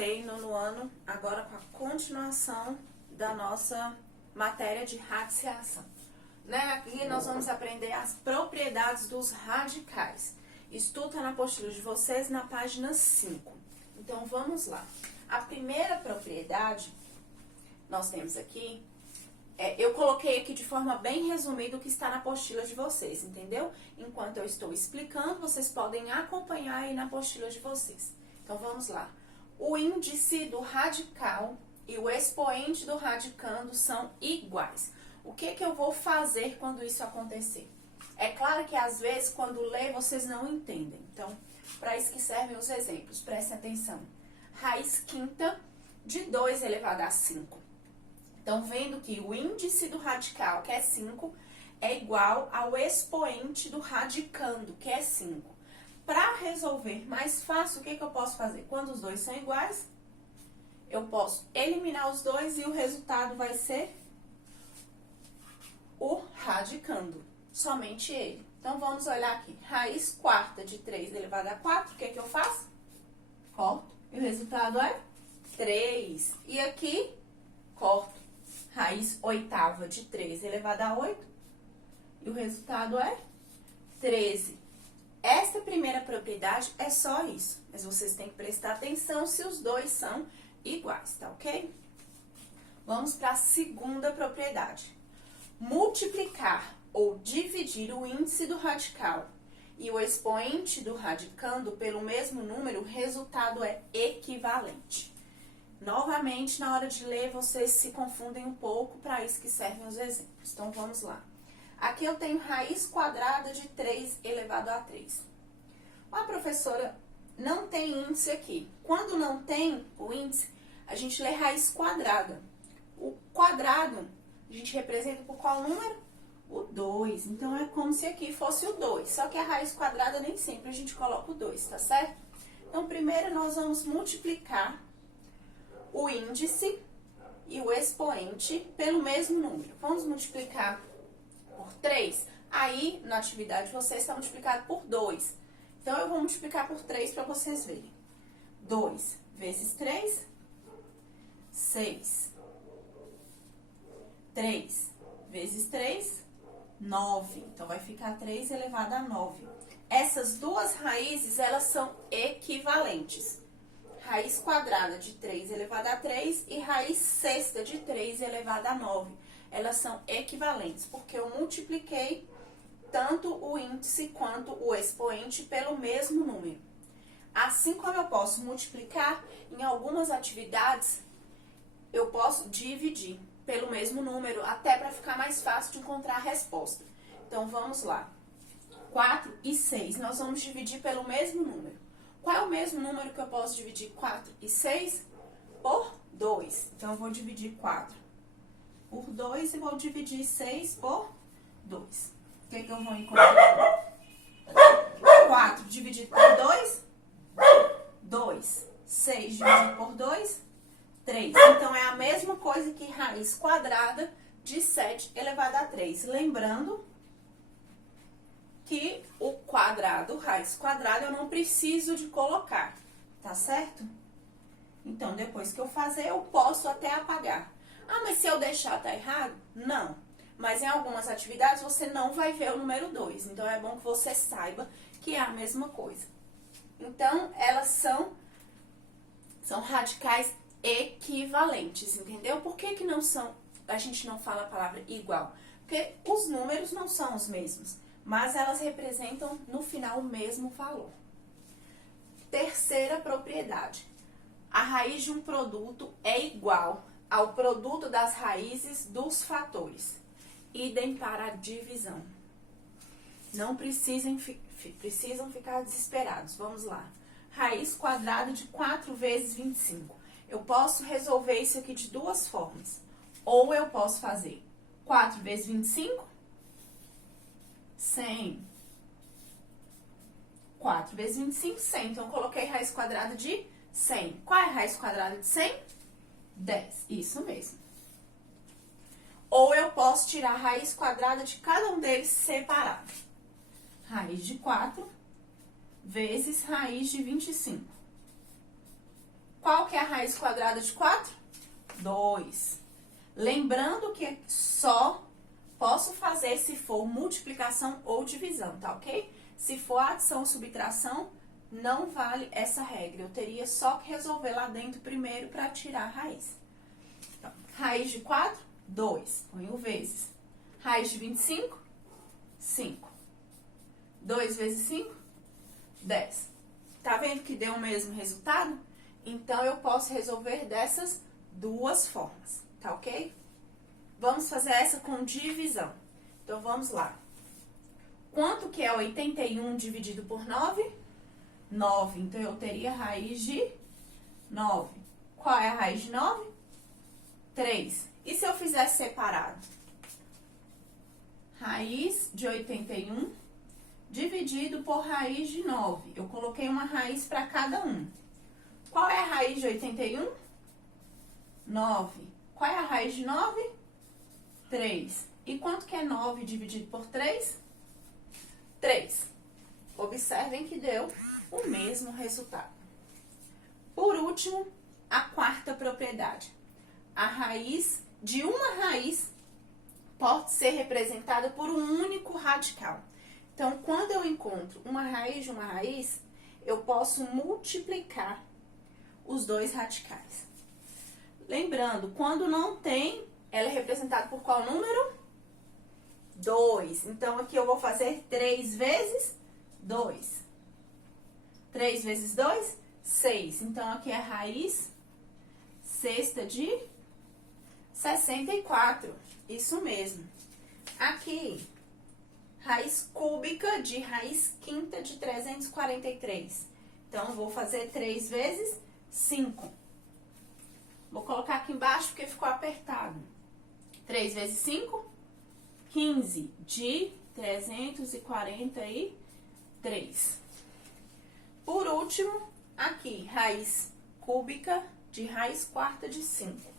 voltei no ano, agora com a continuação da nossa matéria de radiciação. Né? Aqui nós vamos aprender as propriedades dos radicais. Isso tudo está na apostila de vocês na página 5. Então, vamos lá. A primeira propriedade, nós temos aqui, eu coloquei aqui de forma bem resumida o que está na apostila de vocês, entendeu? Enquanto eu estou explicando, vocês podem acompanhar aí na apostila de vocês. Então, vamos lá. O índice do radical e o expoente do radicando são iguais. O que eu vou fazer quando isso acontecer? É claro que às vezes, quando lê, vocês não entendem. Então, para isso que servem os exemplos, prestem atenção. Raiz quinta de 2 elevado a 5. Então, vendo que o índice do radical, que é 5, é igual ao expoente do radicando, que é 5. Para resolver mais fácil, o que eu posso fazer? Quando os dois são iguais, eu posso eliminar os dois e o resultado vai ser o radicando, somente ele. Então, vamos olhar aqui. Raiz quarta de 3 elevado a 4, o que eu faço? Corto. E o resultado é 3. E aqui, corto. Raiz oitava de 3 elevado a 8. E o resultado é 13. Esta primeira propriedade é só isso. Mas vocês têm que prestar atenção se os dois são iguais, tá ok? Vamos para a segunda propriedade. Multiplicar ou dividir o índice do radical e o expoente do radicando pelo mesmo número, o resultado é equivalente. Novamente, na hora de ler, vocês se confundem um pouco, para isso que servem os exemplos. Então, vamos lá. Aqui eu tenho raiz quadrada de 3 elevado a 3. A professora, não tem índice aqui. Quando não tem o índice, a gente lê raiz quadrada. O quadrado, a gente representa por qual número? O 2. Então, é como se aqui fosse o 2. Só que a raiz quadrada nem sempre a gente coloca o 2, tá certo? Então, primeiro nós vamos multiplicar o índice e o expoente pelo mesmo número. Vamos multiplicar por 3. Aí, na atividade, vocês estão multiplicado por 2. Então, eu vou multiplicar por 3 para vocês verem. 2 vezes 3, 6. 3 vezes 3, 9. Então, vai ficar 3 elevado a 9. Essas duas raízes, elas são equivalentes. Raiz quadrada de 3 elevado a 3 e raiz sexta de 3 elevado a 9. Elas são equivalentes, porque eu multipliquei tanto o índice quanto o expoente pelo mesmo número. Assim como eu posso multiplicar, em algumas atividades, eu posso dividir pelo mesmo número, até para ficar mais fácil de encontrar a resposta. Então, vamos lá. 4 e 6, nós vamos dividir pelo mesmo número. Qual é o mesmo número que eu posso dividir 4 e 6? Por 2. Então, eu vou dividir 4 por 2 e vou dividir 6 por 2. O que eu vou encontrar? 4 dividido por 2? 2. 6 dividido por 2? 3. Então, é a mesma coisa que raiz quadrada de 7 elevado a 3. Lembrando que o quadrado, raiz quadrada, eu não preciso de colocar, tá certo? Então, depois que eu fazer, eu posso até apagar. Ah, mas se eu deixar, tá errado? Não. Mas em algumas atividades, você não vai ver o número 2. Então, é bom que você saiba que é a mesma coisa. Então, elas são radicais equivalentes, entendeu? Por que não são, a gente não fala a palavra igual? Porque os números não são os mesmos, mas elas representam no final o mesmo valor. Terceira propriedade. A raiz de um produto é igual ao produto das raízes dos fatores. Idem para a divisão. Não precisam ficar desesperados. Vamos lá. Raiz quadrada de 4 vezes 25. Eu posso resolver isso aqui de duas formas. Ou eu posso fazer 4 vezes 25, 100. 4 vezes 25, 100. Então, eu coloquei raiz quadrada de 100. Qual é a raiz quadrada de 100? 10. Isso mesmo. Ou eu posso tirar a raiz quadrada de cada um deles separado. Raiz de 4 vezes raiz de 25. Qual que é a raiz quadrada de 4? 2. Lembrando que só posso fazer se for multiplicação ou divisão, tá ok? Se for adição ou subtração, não vale essa regra. Eu teria só que resolver lá dentro primeiro para tirar a raiz. Então, raiz de 4, 2. Põe o vezes. Raiz de 25, 5. 2 vezes 5, 10. Tá vendo que deu o mesmo resultado? Então, eu posso resolver dessas duas formas, tá ok? Vamos fazer essa com divisão. Então, vamos lá. Quanto que é 81 dividido por 9? 9. Então, eu teria raiz de 9. Qual é a raiz de 9? 3. E se eu fizesse separado? Raiz de 81 dividido por raiz de 9. Eu coloquei uma raiz para cada um. Qual é a raiz de 81? 9. Qual é a raiz de 9? 3. E quanto que é 9 dividido por 3? 3. Observem que deu o mesmo resultado. Por último, a quarta propriedade. A raiz de uma raiz pode ser representada por um único radical. Então, quando eu encontro uma raiz de uma raiz, eu posso multiplicar os dois radicais. Lembrando, quando não tem, ela é representada por qual número? 2. Então, aqui eu vou fazer 3 vezes 2. 3 vezes 2, 6. Então, aqui é a raiz sexta de 64. Isso mesmo. Aqui, raiz cúbica de raiz quinta de 343. Então, eu vou fazer 3 vezes 5. Vou colocar aqui embaixo porque ficou apertado. 3 vezes 5, 15 de 343. Por último, aqui, raiz cúbica de raiz quarta de 5.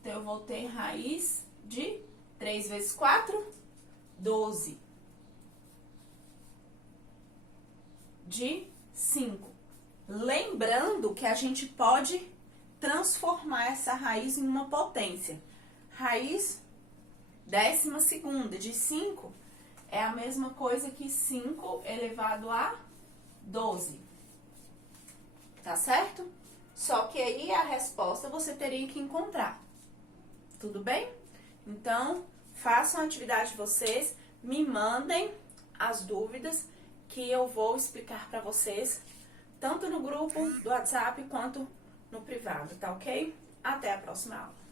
Então, eu vou ter raiz de 3 vezes 4, 12. De 5. Lembrando que a gente pode transformar essa raiz em uma potência. Raiz 12ª de 5 é a mesma coisa que 5 elevado a 12. Tá certo? Só que aí a resposta você teria que encontrar. Tudo bem? Então, façam a atividade de vocês, me mandem as dúvidas que eu vou explicar para vocês, tanto no grupo do WhatsApp quanto no privado, tá ok? Até a próxima aula.